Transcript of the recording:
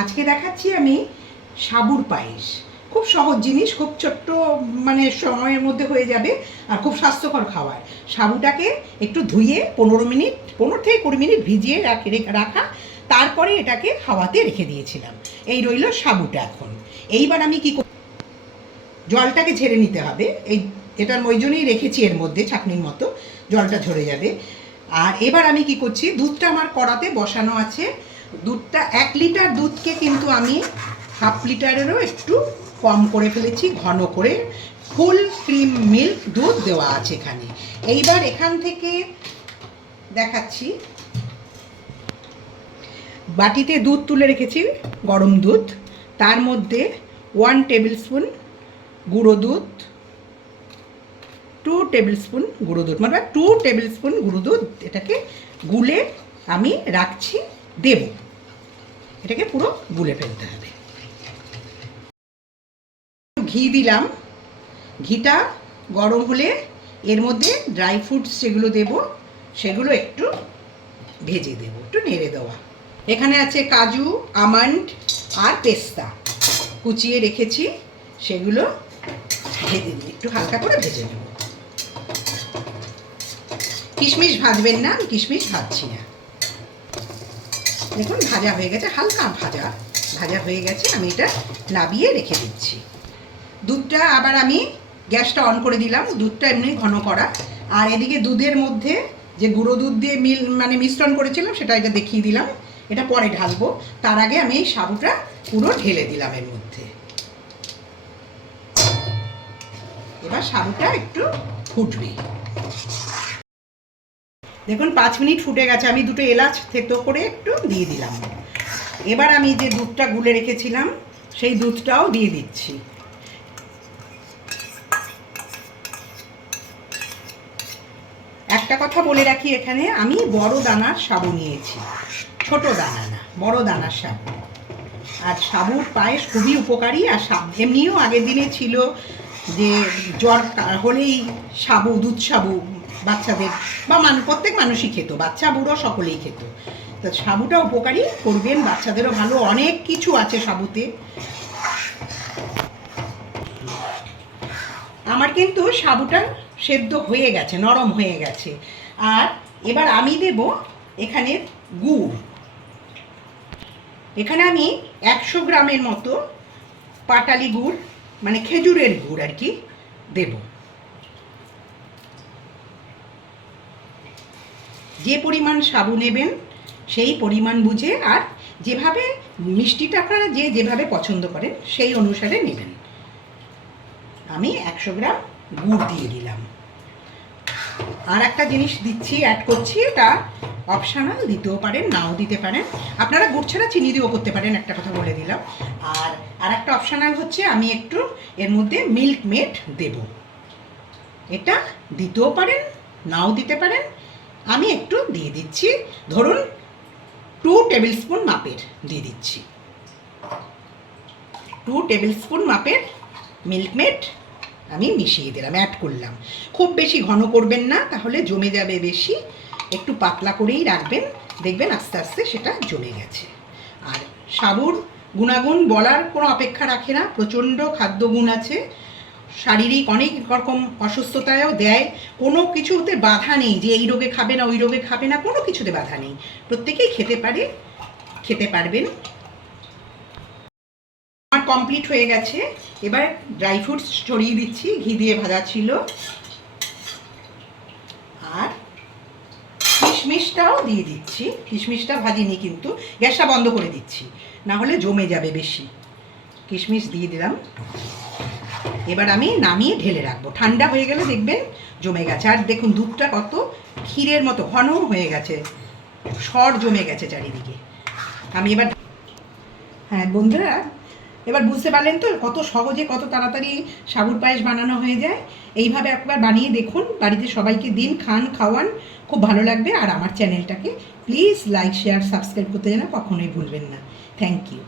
আজকে দেখাচ্ছি আমি সাবুর পায়েস। খুব সহজ জিনিস, খুব ছোট্ট মানে সময়ের মধ্যে হয়ে যাবে আর খুব স্বাস্থ্যকর খাবার। সাবুটাকে একটু ধুয়ে পনেরো মিনিট, পনেরো থেকে কুড়ি মিনিট ভিজিয়ে রাখে তারপরে এটাকে হাওয়াতে রেখে দিয়েছিলাম। এই রইল সাবুটা এখন। এইবার আমি কি জলটাকে ঝেড়ে নিতে হবে। এই এটার ওই জন্যই রেখেছি এর মধ্যে, ছাকনির মতো। জলটা ঝরে যাবে। আর এবার আমি কি করছি, দুধটা আমার কড়াতে বসানো আছে। দুধটা, এক লিটার দুধকে কিন্তু আমি হাফ লিটারেরও একটু কম করে ফেলেছি, ঘন করে। ফুল ক্রিম মিল্ক দুধ দেওয়া আছে এখানে। এইবার এখান থেকে দেখাচ্ছি। বাটিতে দুধ তুলে রেখেছি, গরম দুধ। তার মধ্যে ওয়ান টেবিল স্পুন গুঁড়ো দুধ টু টেবিল স্পুন গুঁড়ো দুধ মানে টু টেবিল স্পুন গুঁড়ো দুধ এটাকে গুলে আমি রাখছি, দেব। এটাকে পুরো গুলে ফেলতে হবে। ঘি দিলাম। ঘিটা গরম হলে এর মধ্যে ড্রাই ফ্রুটস যেগুলো দেব, সেগুলো একটু ভেজে দেব, একটু নেড়ে দেওয়া। এখানে আছে কাজু, আমন্ড আর পেস্তা। কুচিয়ে রেখেছি, সেগুলো ভেজে দিই একটু হালকা করে ভেজে নেব। কিশমিশ ভাজবেন না, আমি কিশমিশ ভাজছি না। দেখুন, ভাজা হয়ে গেছে, হালকা ভাজা। ভাজা হয়ে গেছে, আমি এটা নাবিয়ে রেখে দিচ্ছি। দুধটা আবার আমি গ্যাসটা অন করে দিলাম, দুধটা এমনি ঘন করা। আর এদিকে দুধের মধ্যে যে গুঁড়ো দুধ দিয়ে মিল মানে মিশ্রণ করেছিলাম, সেটা এটা দেখিয়ে দিলাম। এটা পরে ঢালবো। তার আগে আমি এই সাবুটা পুরো ঢেলে দিলাম এর মধ্যে। এবার সাবুটা একটু ফুটবে। দেখুন, পাঁচ মিনিট ফুটে গেছে। আমি দুটো এলাচ থেতো করে একটু দিয়ে দিলাম। এবার আমি যে দুধটা গুলে রেখেছিলাম, সেই দুধটাও দিয়ে দিচ্ছি। একটা কথা বলে রাখি এখানে, আমি বড় দানার সাবু নিয়েছি। ছোট দানা না, বড় দানার সাবু। আর সাবুর পায়েস খুবই উপকারী, আর এমনিও আগের দিনে ছিল যে জ্বর হলেই সাবু, দুধ সাবু বাচ্চাদের বা মান, প্রত্যেক মানুষই খেত, বাচ্চা, বুড়ো সকলেই খেত। তো সাবুটা উপকারী করবেন, বাচ্চাদেরও ভালো অনেক কিছু আছে সাবুতে। আমার কিন্তু সাবুটা সেদ্ধ হয়ে গেছে, নরম হয়ে গেছে। আর এবার আমি দেব এখানে গুড়। এখানে আমি একশো গ্রামের মতো পাটালি গুড় মানে খেজুরের গুড় আর কি দেব। যে পরিমাণ সাবু নেবেন, সেই পরিমাণ বুঝে আর যেভাবে মিষ্টিটা আপনারা যে যেভাবে পছন্দ করেন, সেই অনুসারে নেবেন। আমি একশো গ্রাম গুড় দিয়ে দিলাম। আর একটা জিনিস দিচ্ছি অ্যাড করছি, এটা অপশানাল দিতেও পারেন, নাও দিতে পারেন। আপনারা গুড় ছাড়া চিনি দিয়েও করতে পারেন, একটা কথা বলে দিলাম। আর আর একটা অপশনাল হচ্ছে, আমি একটু এর মধ্যে মিল্ক মেড দেব। এটা দিতেও পারেন, নাও দিতে পারেন আমি একটু দিয়ে দিচ্ছি, ধরুন টু টেবিল স্পুন মাপের দিয়ে দিচ্ছি। টু টেবিল স্পুন মাপের মিল্ক মেড আমি মিশিয়ে দিলাম অ্যাড করলাম। খুব বেশি ঘন করবেন না, তাহলে জমে যাবে বেশি। একটু পাতলা করেই রাখবেন, দেখবেন আস্তে আস্তে সেটা জমে গেছে। আর সাবুর গুণাগুণ বলার কোনো অপেক্ষা রাখে না, প্রচণ্ড খাদ্যগুণ আছে। শারীরিক অনেক রকম অসুস্থতায়ও দেয়। কোনো কিছুতে বাধা নেই যে এই রোগে খাবে না, ওই রোগে খাবে না, কোনো কিছুতে বাধা নেই। প্রত্যেকেই খেতে পারে, খেতে পারবেন। আমার কমপ্লিট হয়ে গেছে। এবার ড্রাই ফ্রুটস ছড়িয়ে দিচ্ছি, ঘি দিয়ে ভাজা ছিল। আর কিশমিশটাও দিয়ে দিচ্ছি। কিশমিশটা ভাজিনি কিন্তু, গ্যাসটা বন্ধ করে দিচ্ছি। না হলে জমে যাবে বেশি। কিশমিশ দিয়ে দিলাম। এবার আমি নামিয়ে ঢেলে রাখব। ঠান্ডা হয়ে গেলে দেখবেন জমে গেছে। আর দেখুন দুধটা কত ক্ষীরের মতো, ঘন হয়ে গেছে। সর জমে গেছে চারিদিকে। আমি এবার হ্যাঁ বন্ধুরা, এবার বুঝতে পারলেন তো কত সহজে কত তাড়াতাড়ি সাবুর পায়েস বানানো হয়ে যায়। এইভাবে একবার বানিয়ে দেখুন, বাড়িতে সবাইকে দিন, খান, খাওয়ান। খুব ভালো লাগবে। আর আমার চ্যানেলটাকে প্লিজ লাইক, শেয়ার, সাবস্ক্রাইব করতে যেন কখনোই ভুলবেন না। Thank you.